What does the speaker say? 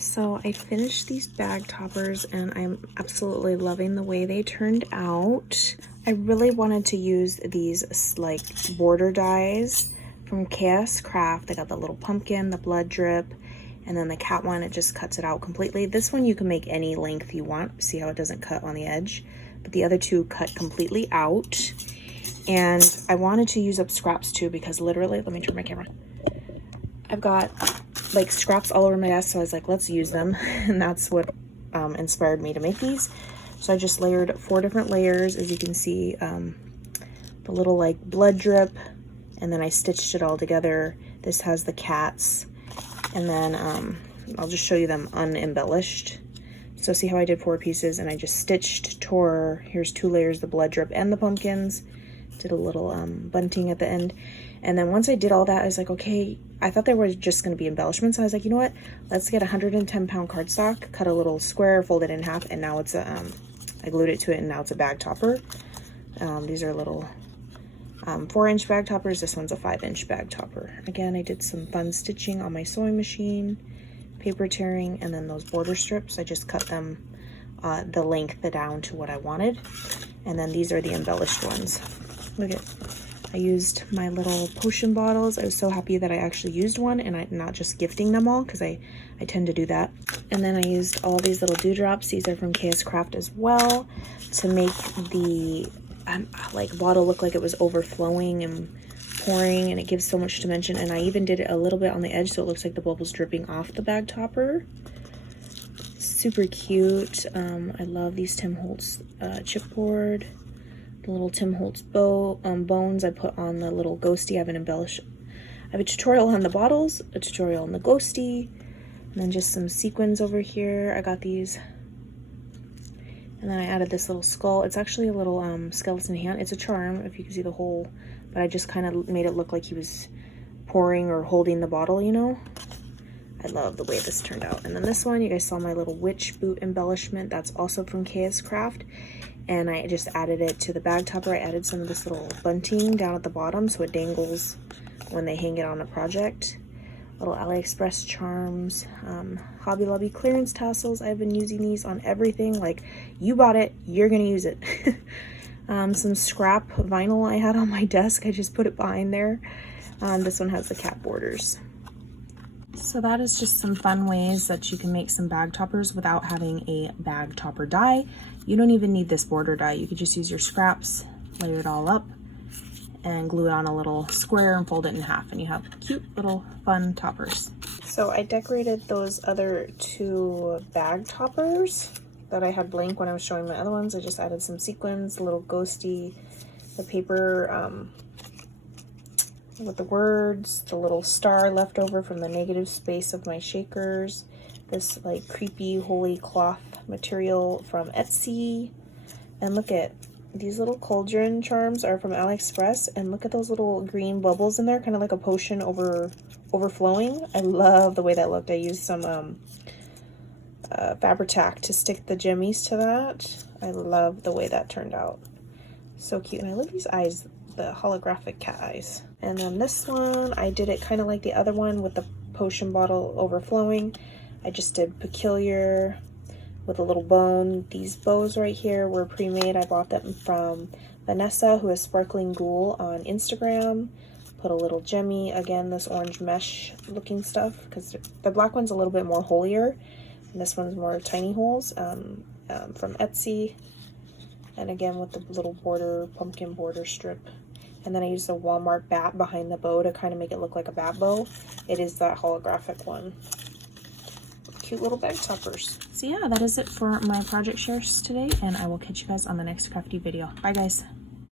So I finished these bag toppers and I'm absolutely loving the way they turned out. I really wanted to use these like border dies from Chaos Craft. I got the little pumpkin, the blood drip, and then the cat one, it just cuts it out completely. This one you can make any length you want. See how it doesn't cut on the edge? But the other two cut completely out. And I wanted to use up scraps too because literally, let me turn my camera. I've got like scraps all over my desk, so I was like, let's use them. And that's what inspired me to make these. So I just layered 4 different layers, as you can see, the little like blood drip, and then I stitched it all together. This has the cats, and then I'll just show you them unembellished. So see how I did 4 pieces and I just stitched, tore, here's 2 layers, the blood drip and the pumpkins, did a little bunting at the end. And then once I did all that, I was like, okay, I thought there was just going to be embellishments. And I was like, you know what? Let's get 110-pound cardstock, cut a little square, fold it in half, and now it's a, I glued it to it, and now it's a bag topper. These are little 4-inch bag toppers. This one's a 5-inch bag topper. Again, I did some fun stitching on my sewing machine, paper tearing, and then those border strips, I just cut them the length down to what I wanted. And then these are the embellished ones. Look at, I used my little potion bottles. I was so happy that I actually used one and I'm not just gifting them all, because I tend to do that. And then I used all these little dewdrops. These are from Chaos Craft as well, to make the like bottle look like it was overflowing and pouring, and it gives so much dimension. And I even did it a little bit on the edge so it looks like the bubbles dripping off the bag topper. Super cute. I love these Tim Holtz chipboard. The little Tim Holtz bones I put on the little ghosty. I have a tutorial on the bottles, a tutorial on the ghosty, and then just some sequins over here. I got these. And then I added this little skull. It's actually a little skeleton hand. It's a charm, if you can see the hole, but I just kind of made it look like he was pouring or holding the bottle, you know? I love the way this turned out. And then this one, you guys saw my little witch boot embellishment. That's also from Chaos Craft. And I just added it to the bag topper. I added some of this little bunting down at the bottom so it dangles when they hang it on a project. Little AliExpress charms, Hobby Lobby clearance tassels. I've been using these on everything. Like, you bought it, you're gonna use it. Some scrap vinyl I had on my desk. I just put it behind there. This one has the cat borders. So that is just some fun ways that you can make some bag toppers without having a bag topper die. You don't even need this border die. You could just use your scraps, layer it all up, and glue it on a little square and fold it in half, and you have cute little fun toppers. So I decorated those other 2 bag toppers that I had blank when I was showing my other ones. I just added some sequins, a little ghosty, the paper with the words, the little star left over from the negative space of my shakers, this like creepy holy cloth material from Etsy, and look at these little cauldron charms are from AliExpress, and look at those little green bubbles in there, kind of like a potion overflowing. I love the way that looked. I used some Fabri-Tac to stick the jimmies to that. I love the way that turned out. So cute. And I love these eyes, the holographic cat eyes. And then this one, I did it kind of like the other one with the potion bottle overflowing. I just did peculiar with a little bone. These bows right here were pre-made. I bought them from Vanessa, who is Sparkling Ghoul on Instagram. Put a little gemmy, again, this orange mesh looking stuff, because the black one's a little bit more holier, and this one's more tiny holes, from Etsy. And again with the little border, pumpkin border strip. And then I used a Walmart bat behind the bow to kind of make it look like a bat bow. It is that holographic one. Cute little bag toppers. So yeah, that is it for my project shares today, and I will catch you guys on the next crafty video. Bye guys.